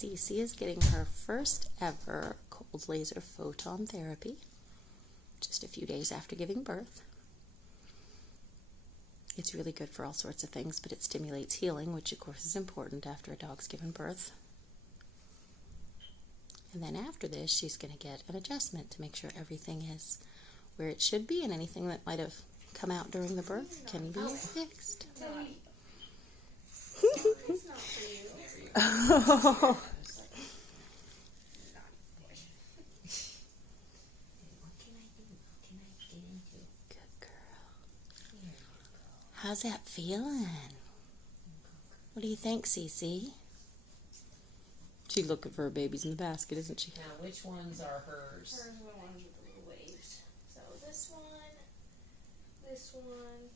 Cece is getting her first ever cold laser photon therapy just a few days after giving birth. It's really good for all sorts of things, but it stimulates healing, which of course is important after a dog's given birth. And then after this, she's going to get an adjustment to make sure everything is where it should be, and anything that might have come out during the birth can be fixed. It's not for you. Oh. Good girl. How's that feeling? What do you think, Cece? She's looking for her babies in the basket, isn't she? Now, which ones are hers? Hers are the ones with the little waves. So this one, this one,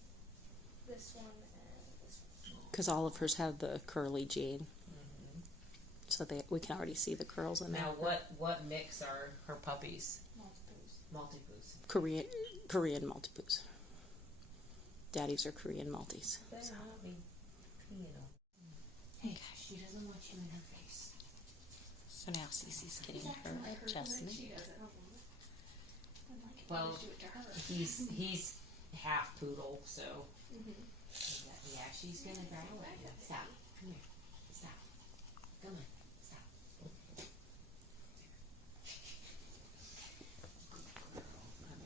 this one, and this one. Because all of hers have the curly gene. Mm-hmm. So we can already see the curls in there. Now, what mix are her puppies? Maltipoos. Korean Maltipoos. Daddies are Korean Maltese. So. Hey, she doesn't want you in her face. So now Cece's getting her adjustment. Well, he's half poodle, so yeah, she's gonna grab it. Stop. Come here. Stop. Come on. Stop.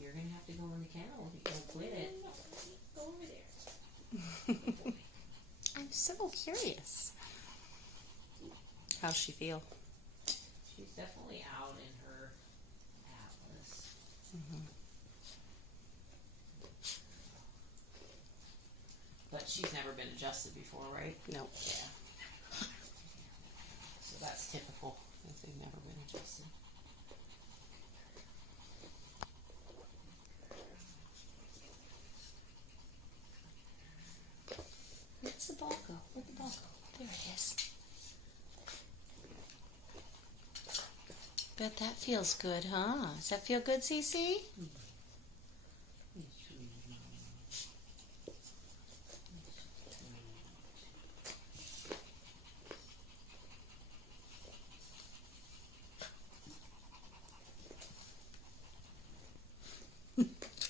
You're gonna have to go in the kennel if you don't quit it. Go over there. I'm so curious. How's she feel? She's definitely out in her atlas. Mm-hmm. But she's never been adjusted before, right? No. Yeah. So that's typical if they've never been adjusted. Where's the ball go? Where'd the ball go? There it is. Bet that feels good, huh? Does that feel good, Cece?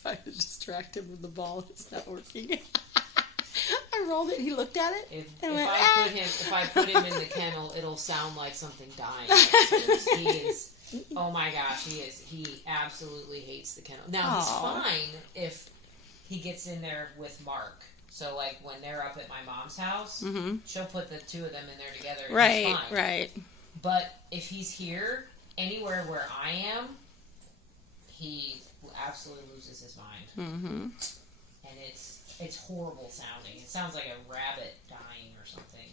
Trying to distract him with the ball. It's not working. I rolled it. He looked at it. If went, I put him in the kennel, it'll sound like something dying. He is. Oh my gosh, he is. He absolutely hates the kennel. Now he's fine if he gets in there with Mark. So like when they're up at my mom's house, she'll put the two of them in there together. And right, he's fine. Right. But if he's here, anywhere where I am, he absolutely loses his mind. Mm-hmm. And it's horrible sounding. It sounds like a rabbit dying or something.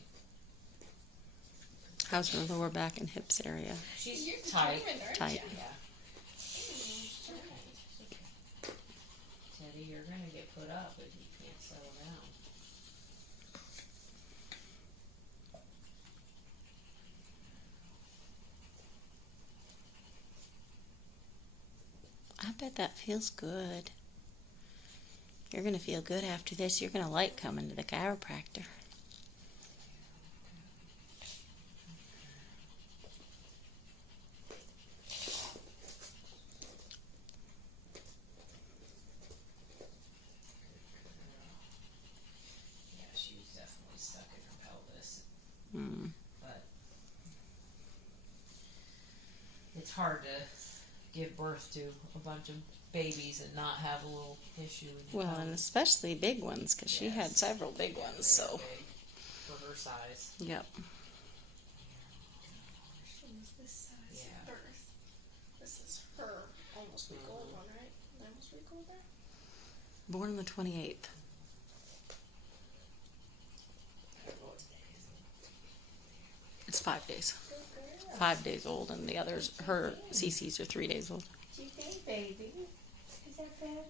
How's her lower back and hips area? She's tight. Tight. Yeah. Teddy, you're gonna get put up if you can't settle down. I bet that feels good. You're going to feel good after this. You're going to like coming to the chiropractor. Yeah, she's definitely stuck in her pelvis. But it's hard to give birth to a bunch of babies and not have a little issue. Well, and especially big ones, because she had several big ones, so. Big for her size. Yep. She was this size at birth. This is her almost week old one, right? Almost week old there? Born on the 28th. It's 5 days. 5 days old, and the others, her CCs are 3 days old. Do you think, baby? Is that better?